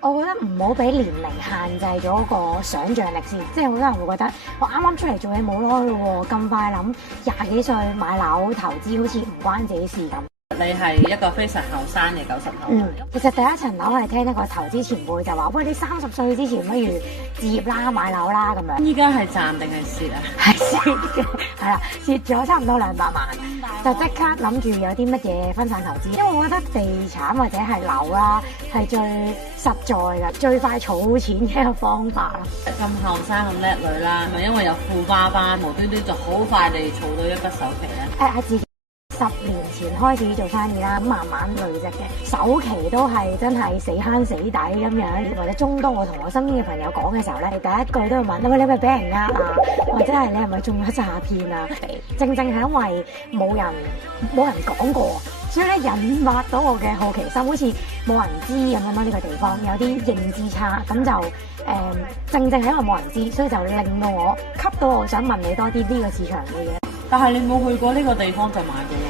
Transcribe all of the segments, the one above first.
我覺得唔好俾年齡限制咗個想像力先，即係好多人會覺得我啱啱出嚟做嘢冇耐咯喎，咁快諗廿幾歲買樓投資好似唔關自己事咁。你係一個非常後生嘅90後。其實第一層樓係聽一個投資前輩就話：喂，你30歲之前不如置業啦，買樓啦咁樣。依家係賺定係蝕啊？係蝕嘅，係啦，蝕咗差唔多200萬，就即刻諗住有啲乜嘢分散投資。因為我覺得地產或者係樓啦係最實在嘅、最快儲錢嘅一個方法啦。咁後生咁叻女啦，咪因為有富爸爸無端端就好快地儲到一筆首期咧？係自己10年前開始做生意啦，咁慢慢累積嘅，首期都係真係死慳死抵咁樣。或者中多我同我身邊嘅朋友講嘅時候咧，第一句都會問：你係咪俾人呃啊？或者係你係咪中咗詐騙啊？正係因為冇人講過，所以咧引發到我嘅好奇心，好似冇人知咁樣咯。呢個地方有啲認知差，咁就正係因為冇人知，所以就令到我吸到我想問你多啲呢個市場嘅嘢。但係你冇去過呢個地方就買嘅喎。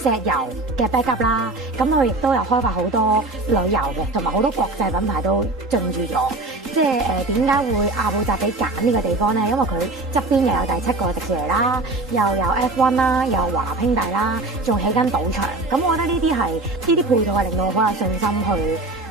石油嘅 backup 啦，咁佢亦都有開發好多旅遊嘅，同埋好多國際品牌都進駐咗。即係點解會阿布扎比揀呢個地方咧？因為佢側邊又有第7個迪士尼啦，又有 F1 啦，又有華納兄弟啦，仲起緊賭場。咁我覺得呢啲配套係令到我好有信心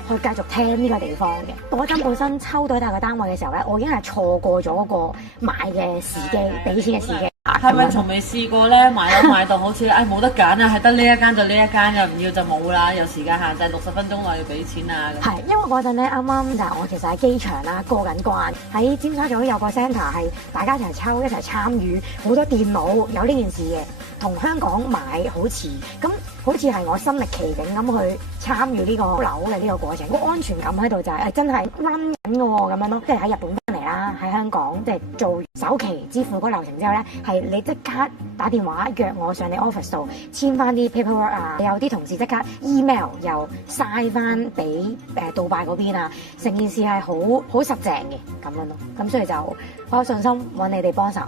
去繼續聽呢個地方嘅。嗰陣本身抽到大個單位嘅時候咧，我已經係錯過咗嗰個買嘅時機，俾錢嘅時機。係咪從未試過咧？買樓買到好似冇得揀啊，係得呢一間就呢一間，又唔要就冇啦，有時間限制60分鐘內要俾錢啊。係因為嗰陣咧，啱啱就係我其實喺機場啦，過緊關，喺尖沙咀有個 centre 係大家一齊抽一齊參與，好多電腦有呢件事嘅，同香港買好似咁，好似係我身歷其境咁去參與呢個樓嘅呢個過程，個安全感喺度就係真係 run 緊嘅喎咁樣咯，即係喺日本翻嚟啦，喺香港即係做首期支付嗰個流程之後咧，係你即刻打電話約我上你 office 度簽翻啲 paperwork 啊，有啲同事即刻 email 又曬翻俾杜拜嗰邊啊，成件事係好實淨嘅咁樣咯，咁所以就好有信心揾你哋幫手。